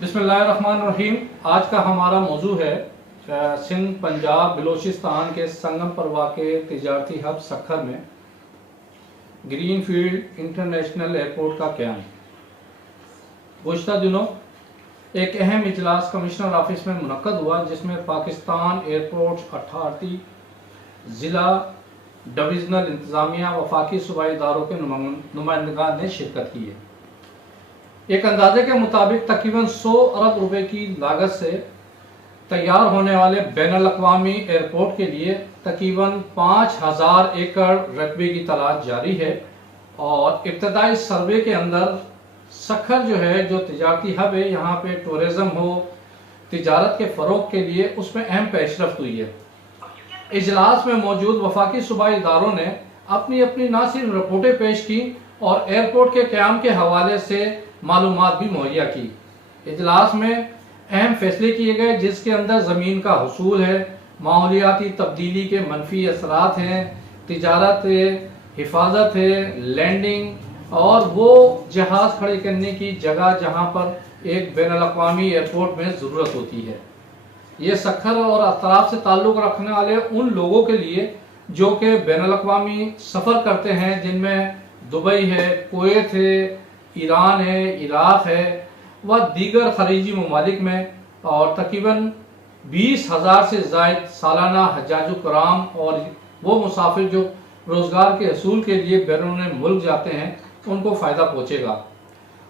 بسم اللہ الرحمن الرحیم۔ آج کا ہمارا موضوع ہے سندھ پنجاب بلوچستان کے سنگم پر واقع تجارتی ہب سکھر میں گرین فیلڈ انٹرنیشنل ایئرپورٹ کا قیام۔ گزشتہ دنوں ایک اہم اجلاس کمشنر آفس میں منعقد ہوا جس میں پاکستان ایئرپورٹ اتھارٹی، ضلع، ڈویژنل انتظامیہ، وفاقی صوبائی اداروں کے نمائندگان نے شرکت کی ہے۔ ایک اندازے کے مطابق تقریباً 100 ارب روپے کی لاگت سے تیار ہونے والے بین الاقوامی ایئرپورٹ کے لیے تقریباً 5000 ایکڑ رقبے کی تلاش جاری ہے، اور ابتدائی سروے کے اندر سکھر جو ہے، جو تجارتی ہب ہے، یہاں پہ ٹورزم ہو، تجارت کے فروغ کے لیے اس میں اہم پیش رفت ہوئی ہے۔ اجلاس میں موجود وفاقی صوبائی اداروں نے اپنی نہ صرف رپورٹیں پیش کی اور ایئرپورٹ کے قیام کے حوالے سے معلومات بھی مہیا کی۔ اجلاس میں اہم فیصلے کیے گئے جس کے اندر زمین کا حصول ہے، ماحولیاتی تبدیلی کے منفی اثرات ہیں، تجارت ہے، حفاظت ہے، لینڈنگ اور وہ جہاز کھڑے کرنے کی جگہ جہاں پر ایک بین الاقوامی ایئرپورٹ میں ضرورت ہوتی ہے۔ یہ سکھر اور اطراف سے تعلق رکھنے والے ان لوگوں کے لیے جو کہ بین الاقوامی سفر کرتے ہیں، جن میں دبئی ہے، کویت ہے، ایران ہے، عراق ہے و دیگر خلیجی ممالک میں، اور تقریباً 20,000 سے زائد سالانہ حجاج کرام اور وہ مسافر جو روزگار کے حصول کے لیے بیرون ملک جاتے ہیں ان کو فائدہ پہنچے گا۔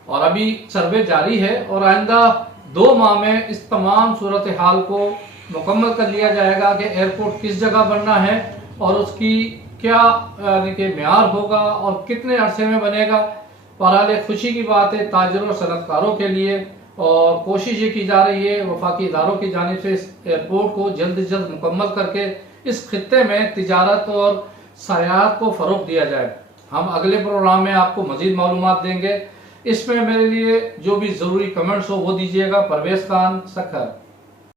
اور ابھی سروے جاری ہے اور آئندہ 2 ماہ میں اس تمام صورتحال کو مکمل کر لیا جائے گا کہ ایئرپورٹ کس جگہ بننا ہے اور اس کی کیا معیار ہوگا اور کتنے عرصے میں بنے گا۔ بہرحال ایک خوشی کی بات ہے تاجروں اور صنعت کاروں کے لیے، اور کوشش یہ کی جا رہی ہے وفاقی اداروں کی جانب سے اس ایئرپورٹ کو جلد از جلد مکمل کر کے اس خطے میں تجارت اور سیاحت کو فروغ دیا جائے۔ ہم اگلے پروگرام میں آپ کو مزید معلومات دیں گے۔ اس میں میرے لیے جو بھی ضروری کمنٹس ہو وہ دیجیے گا۔ پرویز خان، سکھر۔